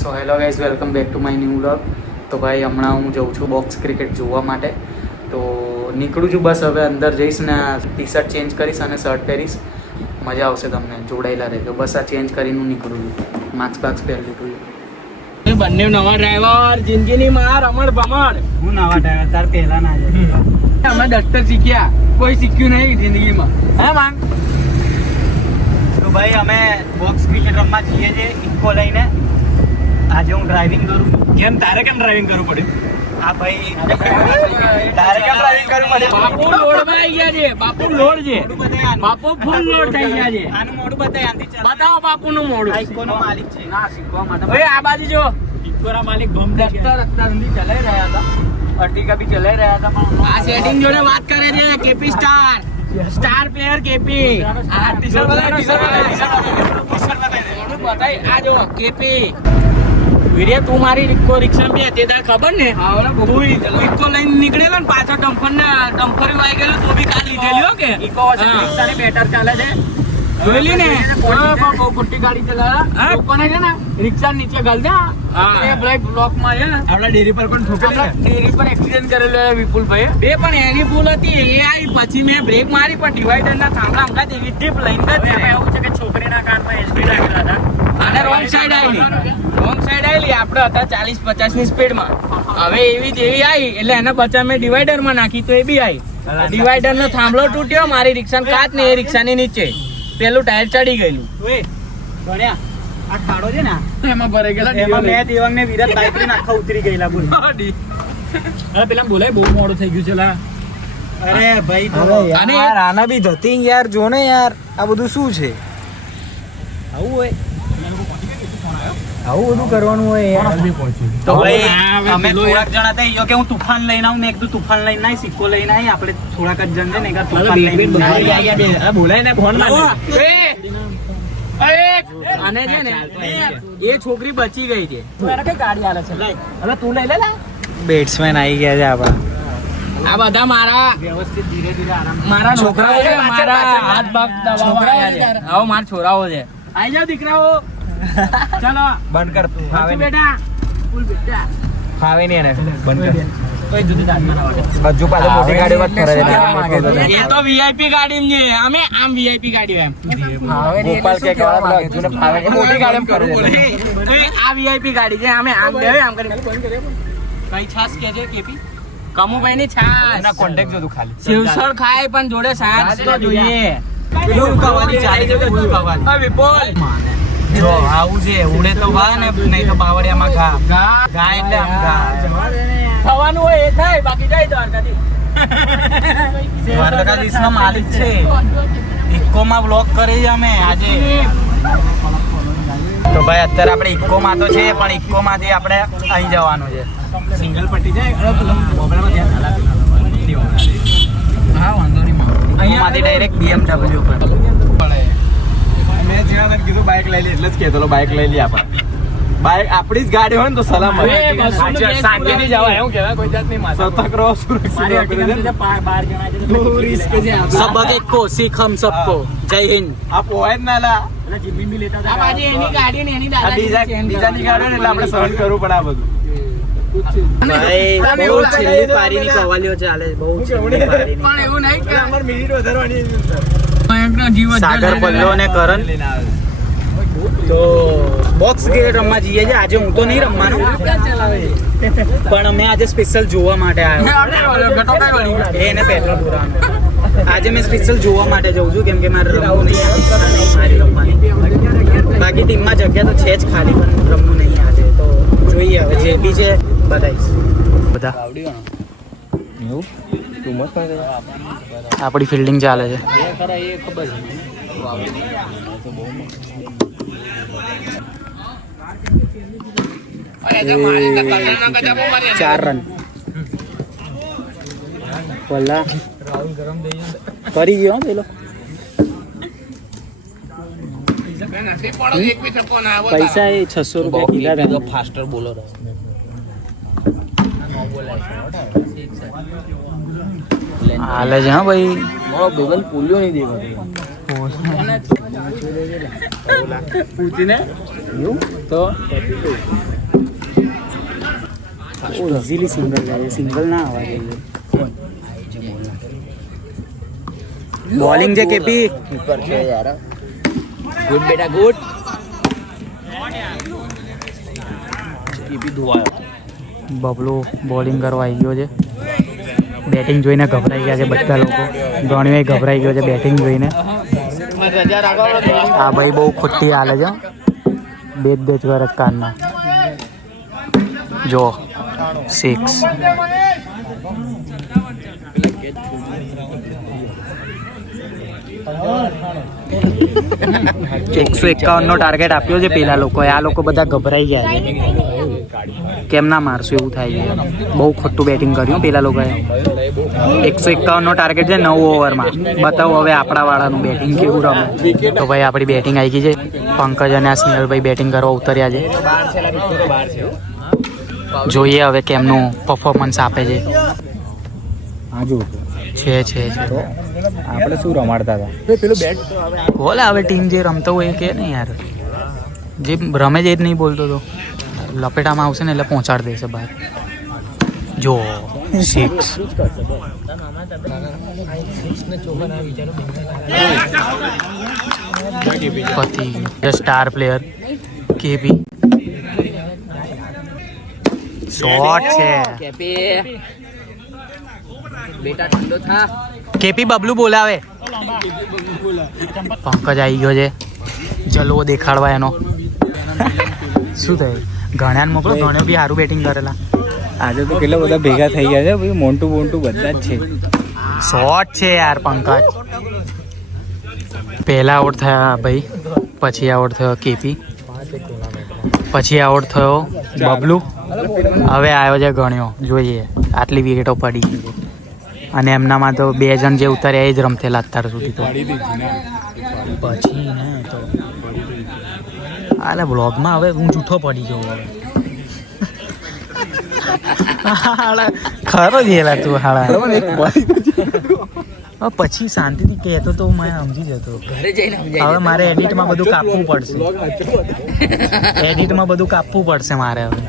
So hello guys, welcome back to my new vlog. તો ભાઈ હમણાં હું જઉં છું બોક્સ ક્રિકેટ જોવા માટે. તો નીકળું છું, બસ હવે અંદર જઈશ ને ટી શર્ટ ચેન્જ કરીશ અને શર્ટ પહેરીશ. મજા આવશે, તમને જોડાયેલા રહેજો. બસ આ ચેન્જ કરીને હું નીકળું છું. માસ્ક બાક્સ પહેરી લીધું છે. બંને નવા ડ્રાઈવર, જિંદગીની માર અમર ભમર. હું નવા ડ્રાઈવર, તાર પહેલા ના છે. અમે દસ્તર શીખ્યા, કોઈ શીખ્યું નહીં જિંદગીમાં. હે માંગ તો ભાઈ અમે બોક્સ ક્રિકેટ રમવા જઈએ છીએ ઇકો લઈને. આજે હું ડ્રાઇવિંગ કરું છું. કેમ તારે કેમ ડ્રાઇવિંગ કરવું પડ્યું? હા ભાઈ, તારે કેમ ડ્રાઇવિંગ કરવું પડે? બાપુ લોડમાં આવી ગયા છે. બાપુ લોડ છે. બાપુ ફૂલ લોડ થઈ ગયા છે. આનું મોઢું બતાય, આંથી ચાલ. બતાવો બાપુનું મોઢું. આ ઇકોનો માલિક છે. ના શીખવા માટે. ભાઈ આ બાજુ જો. ઇકોના માલિક બમ દસ્તર અત્યારથી ચલાઈ રહ્યા હતા. અર્ટિકા બી ચલાઈ રહ્યા હતા, પણ આ સેટિંગ જોડે વાત કરે છે કેપી સ્ટાર પ્લેયર કેપી. આ ટી-શર્ટ બતાય. આ જો કેપી વીરે, તું મારી રિક્ષા બે તે તાર ખબર ને? તું ઇકો લઈને નીકળેલો ને, પાછળ ડમ્ફર વાઈ ગયેલો તો બી કાલ લીધેલી હો કે ઇકો રિક્ષાની બેટર ચાલે છે. જોયેલી ને? બહુ ખોટી ગાડી ચલાવે લોકોને છે ને, રિક્ષા નીચે ગાલ દે. એ બ્રેક બ્લોક માં છે ને, આપણા ડેરી પર પણ ઠોકેલી ડેરી પર એક્સિડન્ટ કરેલો વિપુલભાઈ. બે પણ એની ભૂલ હતી. એ આવી પછી મેં બ્રેક મારી, પણ ડિવાઈડર ના થાંભલા અંગાત એવી ડીપ લઈને ગઈ. એવું છે કે છોકરીના કાનમાં એસપી રાખેલા હતા અને રોંગ સાઈડ આવેલી. આપણે હતા 40-50 ની સ્પીડમાં. હવે એવી જેવી આવી એટલે એને બચા મેં ડિવાઈડર માં નાખી, તો એ બી આવી. ડિવાઈડર નો થાંભલો તૂટ્યો, મારી રિક્ષાનો કાચ ને એ રિક્ષાની નીચે પેલું ટાયર ચડી ગયેલું. ભણ્યા આ ખાડો છે ને, એમાં ભરાઈ ગયેલા. એમાં મેં દેવંગ ને વિરાટ બાઈક લઈને આખા ઉતરી ગયેલા. બોલ. અરે પેલા બોલાય, બહુ મોડું થઈ ગયું છે લા. અરે ભાઈ અને યાર આના બી ધતિંગ યાર, જો ને યાર આ બધું શું છે? આવું હોય આવું બધું કરવાનું હોય યાર. તો ભાઈ અમે થોડાક જણા હતા, યો કે હું તુફાન લઈને આવું. મેં કીધું તુફાન લઈને નહીં, સિક્કો લઈને આવી. આપણે થોડાક જ જણ છે ને, એક તુફાન લઈને બોલાય ને ફોન અને છે ને એ છોકરી બચી ગઈ છે. ગાડી હાલે છે, હવે તું લઈ લે. બેટ્સમેન આવી ગયા છે આપણા. આ બધા મારા વ્યવસ્થિત ધીરે ધીરે આરામ. મારા છોકરાઓ છે, મારા હાથ ભાગ દબાવવા આવ્યા છે. હવે મારા છોરાઓ છે. આઈ જાવ દીકરાઓ, ચાલો બંધ કર તું. આવે બેટા, ફૂલ બેટા. ફાવે નહીં એને, બંધ કર. કોઈ જુદી દાદમાં હજુ પાછો મોટી ગાડી વાત કરે છે. એ તો વીઆઈપી ગાડી છે. અમે આમ વીઆઈપી ગાડી એમ ગોપાલ કે વાળા હજુ ને ફાવે કે મોટી ગાડી એમ કરે છે. આ વીઆઈપી ગાડી છે. અમે આમ દેવે આમ કરી. કઈ છાસ કે છે કેપી? કમુભાઈ ની છાસ. એના કોન્ટેક્ટ જો તું ખાલી. શિવસળ ખાય પણ જોડે છાસ તો જોઈએ. દૂર કવાની ચાલે છે, દૂર કવાની. આ વિપુલ જો આવું છે, ઉડે તો વા ને નહીં તો બાવળિયામાં ઘા. ઘા એટલે આમ ઘા. થવાનું હોય એ થાય, બાકી જાય દ્વારકાથી. દ્વારકાધીશનો માલિક છે. ઇકોમાં બ્લોક કરી છે અમે આજે. તો ભાઈ અત્યારે આપણે ઇકોમાં તો છે, પણ ઇકોમાંથી આપણે અહીં જવાનું છે. સિંગલ પટ્ટી જાય. હા વાંધો નહીં. અહીંયામાંથી ડાયરેક્ટ BMW પર. મેં જ્યાં કીધું બાઇક લઈ લે એટલે જ કહેતો બાઇક લઈ લે. આપણે બાઇક આપણી જ ગાડી હોય ને તો સલામત. શાંતિથી જવાય, એવું કહેવાય. કોઈ જાતની સતર્ક રહો, સુરક્ષિત રહો. सबक एक को सीख हम सबको. जय हिंद. આ પોય જ ના લા. આ બાજુ એની ગાડી ને એની આ બીજાની ગાડી ને એટલે આપણે સહન કરવું પડે આ બધું. ભાઈ બહુ છેલ્લી પારીની કવાલીઓ ચાલે છે. બહુ છેલ્લી પારીની. પણ એવું નહીં કે અમાર મિનિટ વધારવાની સાગર પલ્લો અને કરણ. તો બોક્સ ક્રિકેટ રમવા જઈએ છે. આજે હું તો નહીં રમવાનો, પણ અમે આજે સ્પેશિયલ જોવા માટે આવ્યો. એને પેટ્રોલ પુરાવાનું. આજે મેં સ્પેશિયલ જોવા માટે જઉં છું, કેમ કે મારે રમવું નહીં. મારી રમવાની બાકી ટીમમાં જગ્યા તો છે જ ખાલી, પણ રમવું નહીં આજે. તો જોઈએ હવે જે બી છે બતાવીશ. બધા આપણી ફિલ્ડિંગ ચાલે છે. ચાર રન પલ્લા કરી ગયો પેલો. પૈસા એ 600 રૂપિયા કીધા હતા. ફાસ્ટર બોલર હાલે છે. હા ભાઈ, બેગન પુલ્યો નહીં દેવા. પૂછીને તો ઇઝીલી સિંગલ જાય, સિંગલ ના આવવા જોઈએ. બોલિંગ છે કેપી. ગુડ બેટા ગુડ. બબલો બોલિંગ કરવા આવી ગયો છે. બેટિંગ જોઈને ગભરાઈ ગયા છે બધા લોકો. ધોનીએ ગભરાઈ ગયો છે બેટિંગ જોઈને. આ ભાઈ બહુ ખોટી હાલે છે. બેજ કરે કારના. જો 6. 151 નો ટાર્ગેટ આપ્યો છે પેલા લોકોએ. આ લોકો બધા ગભરાઈ ગયા છે. કેમ ના મારશું એવું થાય છે. બહુ ખોટું બેટિંગ કર્યું પેલા લોકોએ. 151 નો ટાર્ગેટ છે 9 ઓવરમાં. બતાવો હવે આપણા વાળાનું બેટિંગ કેવું રમે. તો ભાઈ આપણી બેટિંગ આવી ગઈ છે. પંકજ અને આ સ્નેહલભાઈ બેટિંગ કરવા ઉતર્યા છે. જોઈએ હવે કેમનું પરફોર્મન્સ આપે છે. છે આપણે શું રમાડતા હતા પેલું બેટ બોલે હવે ટીમ જે રમતો હોય એ કે ને યાર. જે રમે છે એ જ નહીં બોલતો તો. લપેટામાં આવશે ને એટલે પહોંચાડી દેશે બહાર. જો 6. પતિ સ્ટાર પ્લેયર કેપી. શોટ છે. બેટા ઠંડો થા. કેપી બબલુ બોલાવે. પંકજ આવી ગયો છે જલવો દેખાડવા એનો. શું થયું? ઘણાને મોકલો. ઘણે બી સારું બેટિંગ કરેલા. આજે તો કેટલા બધા ભેગા થઈ ગયા છે ભાઈ. મોન્ટુ બોન્ટુ બધા જ છે. શોટ છે યાર પંકજ. પહેલા આઉટ થયા ભાઈ, પછી આઉટ થયો કેપી, પછી આઉટ થયો બબલુ, હવે આવ્યો છે ગણ્યો. જોઈએ આટલી વિકેટો પડી ગઈ છે. અને એમનામાં તો 2 જણ જે ઉતર્યા એ જ રમતેલા અત્યાર સુધી. તો પછી ને તો આલે બ્લોગમાં હવે હું જૂઠો પડી ગયો. હવે ખરો જ એલા તું હાળા. પછી શાંતિથી કહેતો તો મેં સમજી જતો. ઘરે જઈને હવે મારે એડિટમાં બધું કાપવું પડશે. એડિટમાં બધું કાપવું પડશે મારે હવે.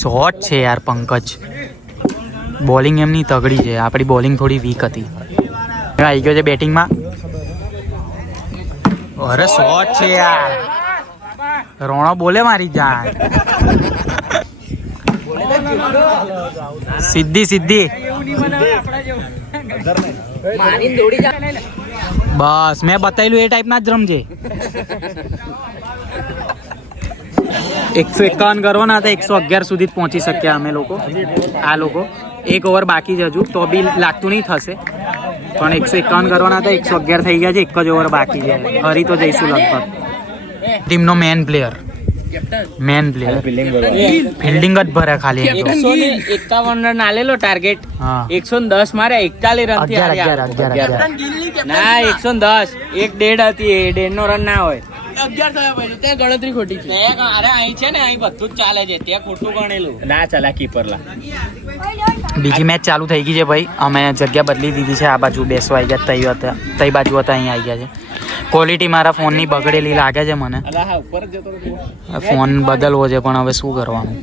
શોટ છે યાર પંકજ. બોલિંગ એમની તગડી છે. આપણી બોલિંગ થોડી વીક હતી. આવી ગયો છે બેટિંગમાં. અરે શોટ છે યાર. રોણો બોલે મારી જાન. સીધી સીધી. મારીને દોડી જા. બસ મેં બતાવેલું એ ટાઈપના જ રમજે. 151 કરવાના હતા. 111 સુધી જ પહોંચી શક્યા અમે લોકો. આ લોકો 1 ઓવર બાકી છે હજુ. તો બી લાગતું નહીં થશે. પણ 151 કરવાના હતા. 111 થઈ ગયા છે. 1 જ ઓવર બાકી છે. હરી તો જઈશું લગભગ. ટીમનો મેન પ્લેયર. ફિલ્ડિંગ જ ભરે ખાલી. 151 રન આલેલો ટાર્ગેટ. હા 110 માર્યા. 41 રન થી 11. ના 110. 1.5 હતી. 1.5 નો રન ના હોય. 11 થયા ભાઈ. ત્યાં ગણતરી ખોટી છે. અરે અહીં છે ને અહીં બધું જ ચાલે છે. ત્યાં ખોટું ગણેલું ના ચાલા કીપરલા. બીજી મેચ ચાલુ થઈ ગઈ છે ભાઈ. અમે જગ્યા બદલી દીધી છે. આ બાજુ બેસવા આવી ગયા. તઈ બાજુ હતા અહીં આવી ગયા છે. ક્વોલિટી મારા ફોનની બગડેલી લાગે છે મને. ફોન બદલવો છે પણ હવે શું કરવાનું.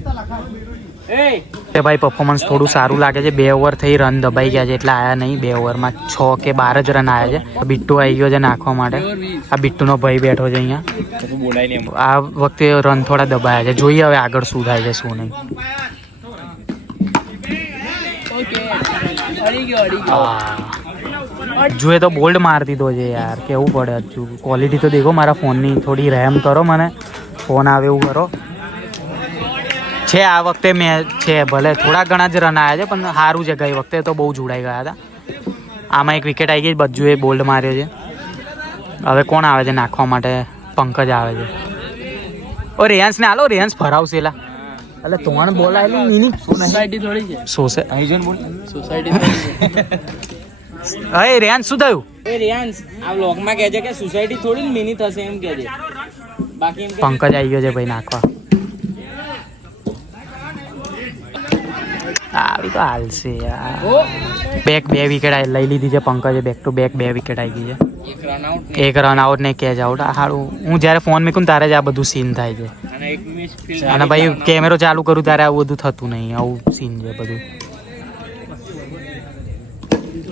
એ ભાઈ પરફોર્મન્સ થોડું સારું લાગે છે. 2 ઓવર થઈ રન દબાઈ ગયા છે એટલે આયા નહીં. 2 ઓવરમાં 6 કે 12 જ રન આવ્યા છે. બિટ્ટુ આવી ગયો છે નાખવા માટે. આ બિટ્ટુનો ભાઈ બેઠો છે અહીંયા. આ વખતે રન થોડા દબાયા છે. જોઈએ હવે આગળ શું થાય છે શું નહીં. જોઈએ તો બોલ્ડ મારી દીધો છે યાર. કેવું પડે હજુ. ક્વોલિટી તો દેખો મારા ફોનની. થોડી રહેમ કરો મને. ફોન આવે એવું કરો છે. આ વખતે મેં છે ભલે થોડા ઘણા જ રન આવ્યા છે પણ સારું છે. ગઈ વખતે તો બહુ જોડાઈ ગયા હતા. આમાં એક વિકેટ આવી ગઈ. બધું એ બોલ્ડ માર્યો છે. હવે કોણ આવે છે નાખવા માટે? પંકજ આવે છે. ઓ રેયાન્સને હાલો. રેયાન્સ ફરાવશે એલા. એટલે ત્રણ બોલ આવેલું મિનિટ. સોસાયટી થોડી છે. સોસાયટી. અરે રેયાન્સ શું થયું? એ રિયાન્સ આ વ્લોગમાં કહે છે કે સોસાયટી થોડી જ મિની થશે એમ કહે છે. બાકી એમ પંકજ આવી ગયો છે ભાઈ નાખવા. આવી તો હાલશે યાર. બે વિકેટ લઈ લીધી છે પંકજે, બેક ટુ બેક 2 વિકેટ આવી ગઈ છે. એક રન આઉટ એક રન આઉટ ને કેચ આઉટ. હારું હું જ્યારે ફોન મૂકું ને ત્યારે જ આ બધું સીન થાય છે. અને એક મિસ ફિલ્ડ અને ભાઈ કેમેરો ચાલુ કરું ત્યારે આવું બધું થતું નહીં. આવું સીન છે બધું.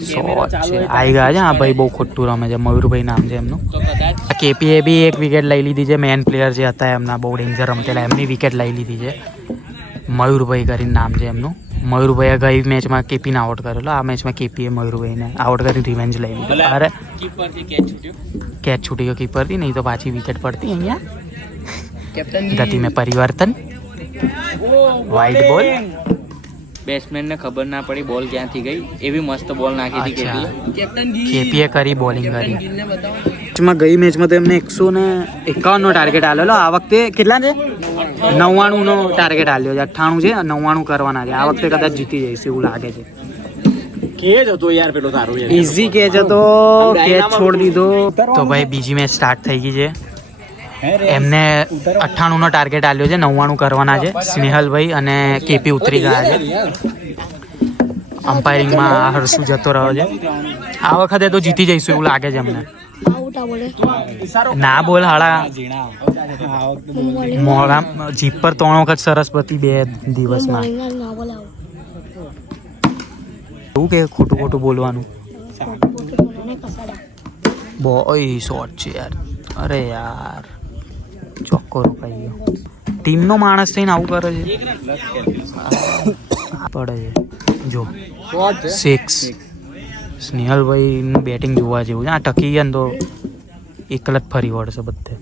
શોટ છે આવી ગયા છે. હા ભાઈ બહુ ખોટું રમે છે. મયુરભાઈ નામ છે એમનું. તો કદાચ કેપીએ બી 1 વિકેટ લઈ લીધી છે. મેન પ્લેયર જે હતા એમના બહુ ડેન્જર રમતેલા એમની વિકેટ લઈ લીધી છે. મયુરભાઈ કરીને નામ છે એમનું. મયુરભાઈએ ગઈ મેચમાં કેપીને આઉટ કરેલો. આ મેચમાં કેપીએ મયુરભાઈને આઉટ કરી રિવેન્જ લઈ લીધી. અરે કીપર થી કેચ છૂટ્યો. કેચ છૂટી ગયો કીપરથી, નહીં તો પાછી વિકેટ પડતી અહીંયા. કેપ્ટન ગતિ મેં પરિવર્તન. વાઇડ બોલ. બેટ્સમેન ને ખબર ના પડી બોલ ક્યાંથી ગઈ. એવી મસ્ત બોલ નાખી હતી કેપી. કેપ્ટન કેપીએ કરી બોલિંગ કરી. ગિલને બતાવો. મેચમાં ગઈ મેચમાં તો એમને 151 નો ટાર્ગેટ આવેલો. આ વખતે કેટલા છે? 99 નો ટાર્ગેટ આલ્યો છે. 98 છે, 99 કરવાના છે. આ વખતે કદાચ જીતી જઈશ એવું લાગે છે. કેજ હતો યાર પેલો તારો યાર. ઇઝી કેચ હતો, કેચ છોડી દીધો. તો ભાઈ બીજી મેચ સ્ટાર્ટ થઈ ગઈ છે. એમને 98 નો ટાર્ગેટ આલ્યો છે, 99 કરવાના છે. સ્નેહલભાઈ અને કેપી ઉતરી ગયા છે. અમ્પાયરિંગમાં હર્ષુ જતો રહ્યો છે. આ વખતે તો જીતી જઈશું એવું લાગે છે અમને. ના બોલ હાડા મોડા જીપ પર 3 વખત સરસ્વતી 2 દિવસમાં. એવું કે ખોટું બોલવાનું. બોય શોટ છે યાર. અરે યાર ચોક્કો રોકાઈ ગયો. ટીમનો માણસ થઈને આવું કરે છે. પડે છે જો 6. સ્નેહલભાઈ નું બેટિંગ જોવા જેવું છે. આ ટકી ગયા ને તો એકલ જ ફરી વળશે બધે.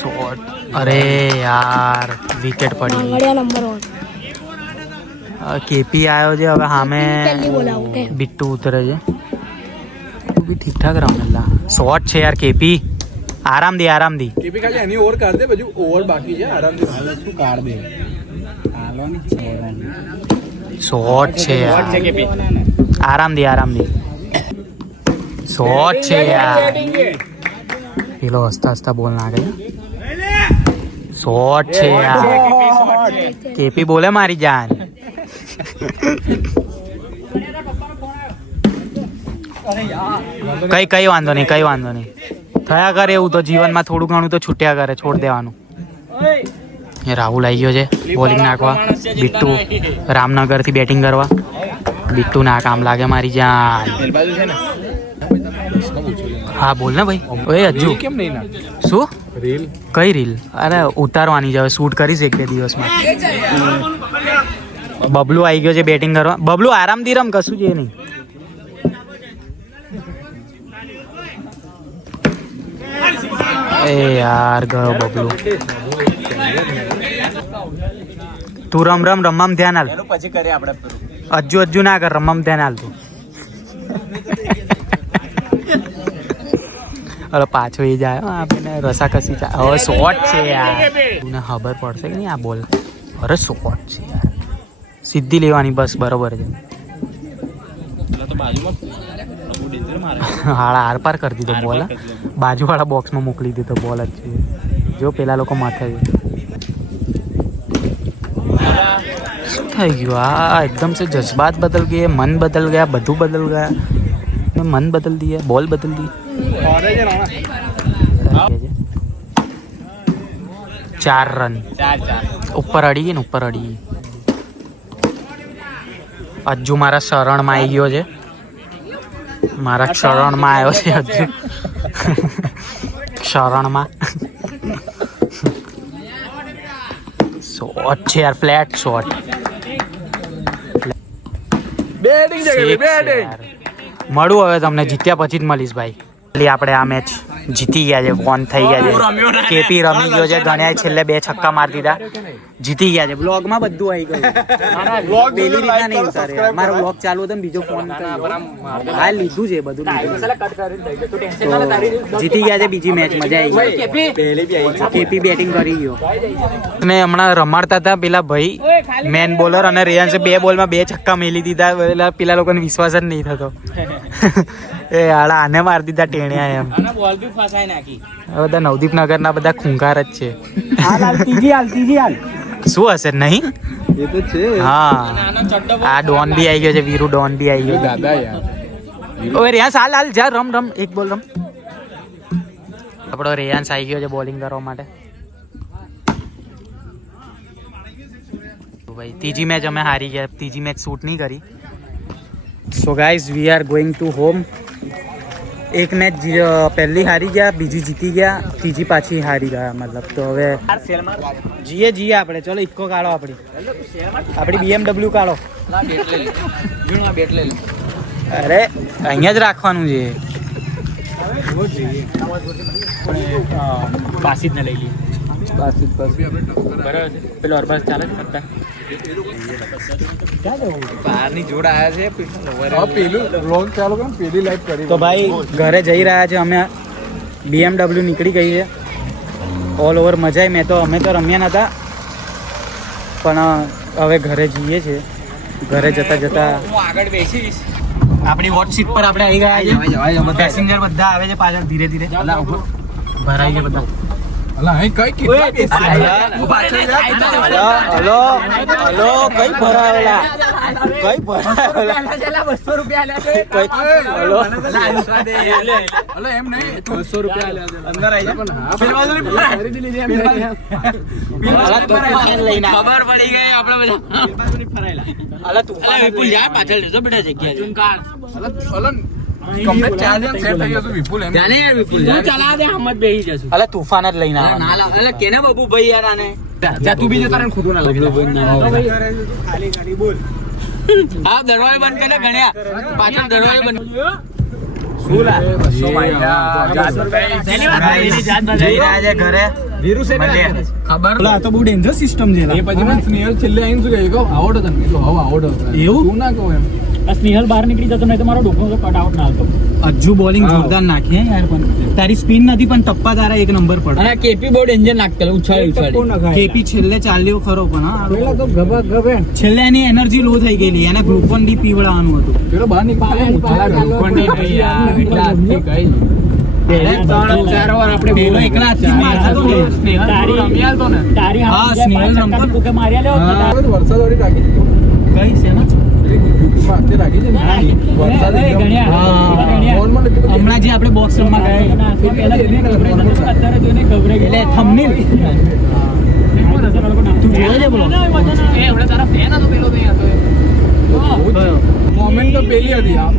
શોટ. અરે યાર વિકેટ પડી. કેપી આવ્યો છે હવે સામે. બિટ્ટુ ઉતરે છે. બી ઠીકઠાક રમેલા. શોટ છે યાર કેપી. આરામથી કેપી ખાલી એની ઓવર કાઢ દે, બધું ઓવર બાકી છે. આરામથી શું કાઢ દે. શોટ છે યાર. આરામથી શોટ છે યાર. પેલો હસતા બોલ નાખે છે. શોટ છે યાર. કેપી બોલે મારી જાન. કઈ વાંધો નહીં થયા કરે એવું તો જીવનમાં થોડું ઘણું તો છૂટ્યા કરે. છોડ દેવાનું. એ રાહુલ આવી ગયો છે બોલિંગ નાખવા. બિટ્ટુ રામનગર થી બેટિંગ કરવા. બિટ્ટુ ના કામ લાગે મારી જાન. હા બોલ ને ભાઈ. ઓય હજુ કેમ નહીં ના શું રીલ કઈ રીલ? અરે ઉતારવાની જ હવે. શૂટ કરીશ 1-2 દિવસમાં. બબલુ આવી ગયો છે બેટિંગ કરવા. બબલુ આરામથી રમ, કશું છે નહીં. એ યાર ગયો બબલુ. તું રમવામાં ધ્યાન હાલ. પછી કરે આપણે હજુ ના કર. રમવામાં ધ્યાન હાલ તું. અરે પાછો એ જાય આપણે રસાકસી જાય. હવે શોટ છે યાર. તું ખબર પડશે કે નહીં આ બોલ. અરે શોટ છે યાર. સીધી લેવાની બસ. બરોબર છે. હાડા આર પાર કરી દીધો બોલ. બાજુવાળા બોક્સમાં મોકલી દીધો બોલ જ છે. જો પેલા લોકો માથે છે. શું થઈ ગયું આ? एकदम से जज्बात बदल गए, मन बदल गया, બધું बदल गया. मन बदल दिया, बॉल बदल दी. 4 રન ઉપર અડી ગઈ ને. હજુ મારા શરણમાં આવી ગયો છે. મારા શરણમાં આવ્યો છે હજુ. શરણમાં શોટ છે યાર. Flat shot. મળું હવે તમને જીત્યા પછી જ મળીશ ભાઈ. આપણે આ મેચ જીતી ગયા છે. વોન થઈ ગયા છે. કેપી રમી ગયો છે. ગણ્યા છેલ્લે 2 છક્કા મારી દીધા. જીતી ગયા છે. બ્લોગમાં બધું આવી ગયું. પેલી રીતના નહીં ઉતારે. મારો બ્લોગ ચાલુ હતો ને બીજો ફોન હા લીધું છે બધું લીધું. જીતી ગયા છે બીજી મેચ. મજા આવી ગઈ. કેપી બેટિંગ કરી ગયો. અને હમણાં રમાડતા હતા પેલા ભાઈ મેન બોલર અને રેયાન્સે 2 બોલમાં 2 છક્કા મેલી દીધા. પેલા લોકોને વિશ્વાસ જ નહીં થતો. એ આડા આને મારી દીધા ટેણ્યા એમ. ફસાઈ નાખી. આ બધા નવદીપ નગરના બધા ખૂંખાર જ છે. ત્રીજી હાલ. શું હશે નહીં? એ તો છે હા આનો ચડ્ડો બહુ આ ડોન બી આવી ગયો છે, વીરુ ડોન બી આવી ગયો. દાદા યાર ઓય રેયાંશ હાલ જા રમ એક બોલ રમ. આપણો રેયાંશ આવી ગયો છે બોલિંગ કરવા માટે. તો ભાઈ ત્રીજી મેચ અમે હારી ગયા, ત્રીજી મેચ શૂટ નહીં કરી. So guys we are going to home. એક મેચ પહેલી હારી ગયા, બીજી જીતી ગયા, ત્રીજી પાછી હારી ગયા મતલબ. તો હવે જીએ આપણે. ચલો ઇક્કો કાઢો આપણી BMW કાઢો. અરે અહીંયા જ રાખવાનું છે. બાસિત ને લઈ લઈએ. બરાબર છે. પેલો અરબાઝ ચાલે છે કરતા. બહારની જોડ આયા છે પેલું વ્લોગ ચાલુ કરો પેલી લાઈક કરી તો ભાઈ ઘરે જઈ રહ્યા છે અમે. BMW નીકળી ગઈ છે. ઓલ ઓવર મજા આવી. અમે તો રમ્યા નહોતા પણ હવે ઘરે જઈએ છીએ. ઘરે જતા હું આગળ બેસીશ. આપણી વોટ સીટ પર આપણે આવી ગયા છે. પેસેન્જર બધા આવે છે પાછળ ધીરે ધીરે ભરાઈ છે બધા. અલા અહીં કઈ કેટલા હલો કઈ ભરાવેલા કઈ ભરાવેલા હલો એમ નહીં 200 રૂપિયા અંદર આવી લઈને ખબર પડી ગઈ આપણે બધા. તુફાન વિપુલ યાર પાછળ લેજો બેટા જગ્યા. કમ્પ્લીટ ચાર્જ સેટ થઈ ગયો તો વિપુલ એમ જાને યાર વિપુલ તું ચલા દે હમત બેહી જશું. અલા તુફાન જ લઈને ના આવ્યા. લા કેને બાબુ ભાઈ યાર આને જા તું બીજો તારે ખોટું ના લાગે આ દરવાજો બંધ કરીને ગણ્યા પાછળ દરવાજો બંધ. જઈ રહ્યા છે ઘરે. વીરુ છે ને ખબર આ તો બહુ ડેન્જર સિસ્ટમ છે. એ પછી મને સ્નેહલ છેલ્લે આવીને શું કહે આવડો તને કીધું હવે આવડો એવું? તું ના કહું એમ સ્નેહલ બહાર નીકળી જતો નહીં તો મારો ડોકો કટ આઉટ ના હતો. હજુ બોલિંગ જોરદાર નાખે યાર. પણ તારી સ્પિન નથી પણ ટપ્પા તારા એક નંબર પર. અને કેપી બોર્ડ એન્જિન નાખતેલ ઉછાળી કેપી છેલ્લે ચાલ્યો ખરો પણ છેલ્લે એની એનર્જી લો થઈ ગયેલી. એને ગ્લુકોન ડી પીવડાવવાનું હતું. પેલો બહાર નીકળે પેલો એકલા હાથથી મારતો હતો ને. તારી હા, સ્નેહલ રમતો ને. ભૂકે માર્યા લ્યો. વરસાદ વાળી રાખી કઈ છે એમાં? રાખી છે ને વરસાદ એ ગણ્યા. હા. ગણ્યા. હમણાં જે આપણે બોક્સ રમવા ગયા પહેલા જોઈને ગભરાઈ જતો, અત્યારે જોઈને ગભરાઈ ગયો. એટલે થંબનેલ તું જોયો છે બોલો? મોમેન્ટ તો પેલી હતી આ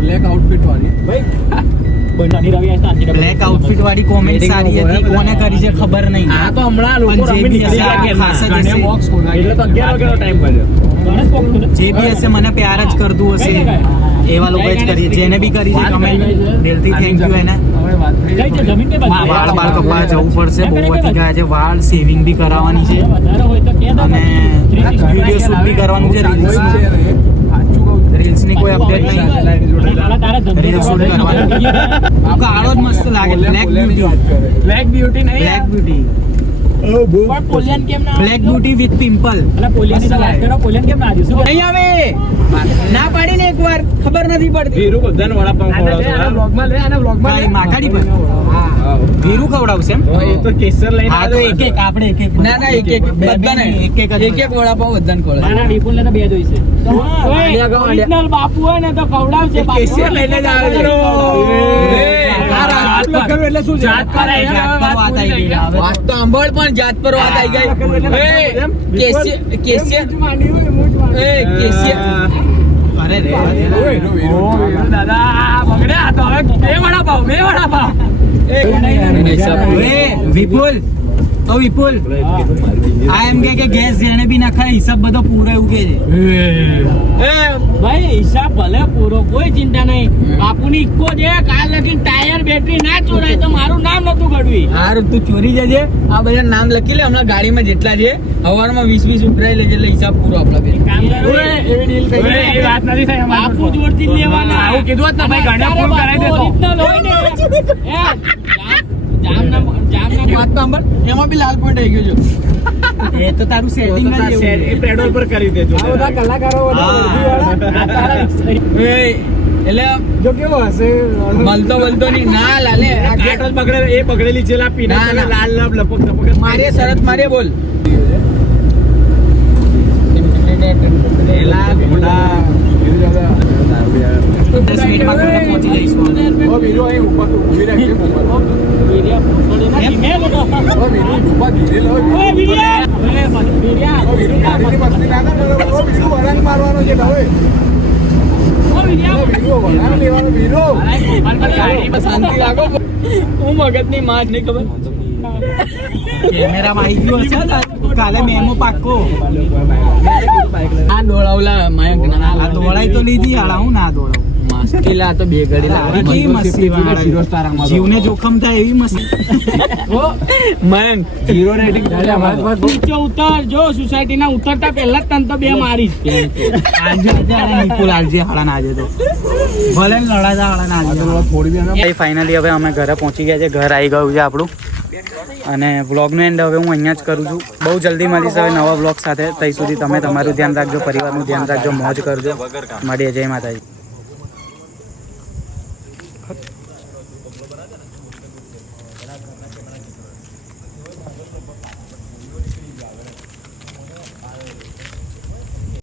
બ્લેક આઉટફિટ વાળી બંધાની રવિ આ સાંજે બ્લેક આઉટફિટ વાળી કોમેન્ટ સારી હતી. કોને કરી છે ખબર નહીં. આ તો હમણાં પણ જે બી હશે આ ખાસ જ હશે. એટલે તો 11 વાગ્યાનો ટાઈમ પડ્યો. ગણેશ કોક તું જે બી હશે મને પ્યાર જ કરતું હશે. એવા લોકો જ કરીએ. જેને બી કરી છે કમેન્ટ દિલથી થેન્ક યુ એને. કઈ છે જમીન કે બાજુ? વાળ કપાવા જવું પડશે. બહુ વધી ગયા છે વાળ. સેવિંગ બી કરાવવાની છે વધારે હોય તો કે દો. અને વિડીયો શૂટ બી કરવાનું છે. રીલ્સ ની કોઈ અપડેટ નહીં. તારા રીલ શૂટ કરવાની. કાળો જ મસ્ત લાગે. Black beauty. બ્લેક બ્યુટી નહીં બ્લેક બ્યુટી. પણ પોલિયન કેમ ના બ્લેક બ્યુટી વિથ પિમ્પલ. અલા પોલિયન ની તો વાત કરો. પોલિયન કેમ ના આવ્યું? શું નહીં આવે ના પાડીને એકવાર ખબર નથી પડતી. વીરુ બધાને વડાપાવ ભાઈ માકાડી પર વીરુ ખવડાવશે એમ? હા તો એક એક આપણે એક એક ના ના એક એક બધાને એક એક જ એક એક વડાપાવ બધાને ખવડાવે. મારા વિપુલ ને તો બે જોઈશે. આલિયા ગામ, આલિયા. ઓરિજિનલ બાપુ હોય ને તો ખવડાવશે. બાપુ કેસર લઈને જ આવે છે. આ રાજકોટ કરવું એટલે શું છે? જાત પર વાત આવી ગઈ હવે. વાત તો સાંભળ પણ જાત પર વાત આવી ગઈ. કેસિયર અરે રે દાદા બગડ્યા તો હવે બે વડાપાવ વિપુલ તો વિપુલ આ એમ કે ગેસ જેને બી નાખાય હિસાબ બધો પૂરો એવું કે છે. ભાઈ હિસાબ ભલે પૂરો, કોઈ ચિંતા નહીં. બાપુની ઇક્કો છે, કાલ લગીન ટાયર બેટરી ના ચોરાય તો મારું નામ નતું ગડવી. હારું તું ચોરી જજે. આ બધા નામ લખી લે હમણાં ગાડીમાં જેટલા છે. હવારમાં 20 ઉભરાઈ લેજે એટલે હિસાબ પૂરો આપણા બે. કામ કરો. એ વાત નથી થઈ. બાપુ જોડથી જ લેવાના. આવું કીધું હોત ને ભાઈ ગાડી પૂરું કરાવી દેતો. ઓરિજિનલ હોય ને. જામના વાત તો સાંભળ એમાં બી લાલ પોઈન્ટ આવી ગયો છે. એ તો તારું સેટિંગ જ એવું. પેટ્રોલ પર કરી દેજો. આ બધા કલાકારો એ એટલે જો કેવો હશે મળતો નહીં ના લાલે આ કાંટો જ બગડે એ બગડેલી છે લા પીના ના, ના. લાલ લાલ લપક લપક મારે શરત મારે બોલ એલા ઘોડા 10 મિનિટમાં ઘરે પહોંચી જઈશું ઓ વીરો અહીં ઉપર તો ઊભી રાખજે મોબાઈલ ઓ વીરો ઊભા ધીરે લો ઓ વીરો ગાડીની મસ્તી ના કર ઓ વીરો વળાંક મારવાનો છે હવે ઓ વીરો વળાંક લેવાનો વીરો શાંતિ રાખો હું મગજની માં જ નહીં ખબર કેમેરામાં આવી ગયો હશે ને કાલે મેમો પાક્કો આ દોડાવલા મયંક આ દોડાઈ તો લીધી હાલા હું ના દોડાવ માસ્કેલા તો બે ઘડી કેવી મસ્તી વાળા જીવને જોખમ થાય એવી મસ્તી મયંક હીરો રેટિંગ નીચે ઉતર જો સોસાયટી ના ઉતરતા પહેલા જ તને તો બે મારીશ આજે નિકુલ આજે હાડા ના આજે તો ભલે ને લડાતા હાડા ના આજે થોડી ફાઇનલી હવે અમે ઘરે પહોંચી ગયા છે ઘર આવી ગયું છે આપણું અને વ્લોગનો એન્ડ હવે હું અહીંયા જ કરું છું બહુ જલ્દી મળીશ હવે નવા વ્લોગ સાથે ત્યાં સુધી તમે તમારું ધ્યાન રાખજો પરિવારનું ધ્યાન રાખજો મોજ કરજો મળીએ જય માતાજી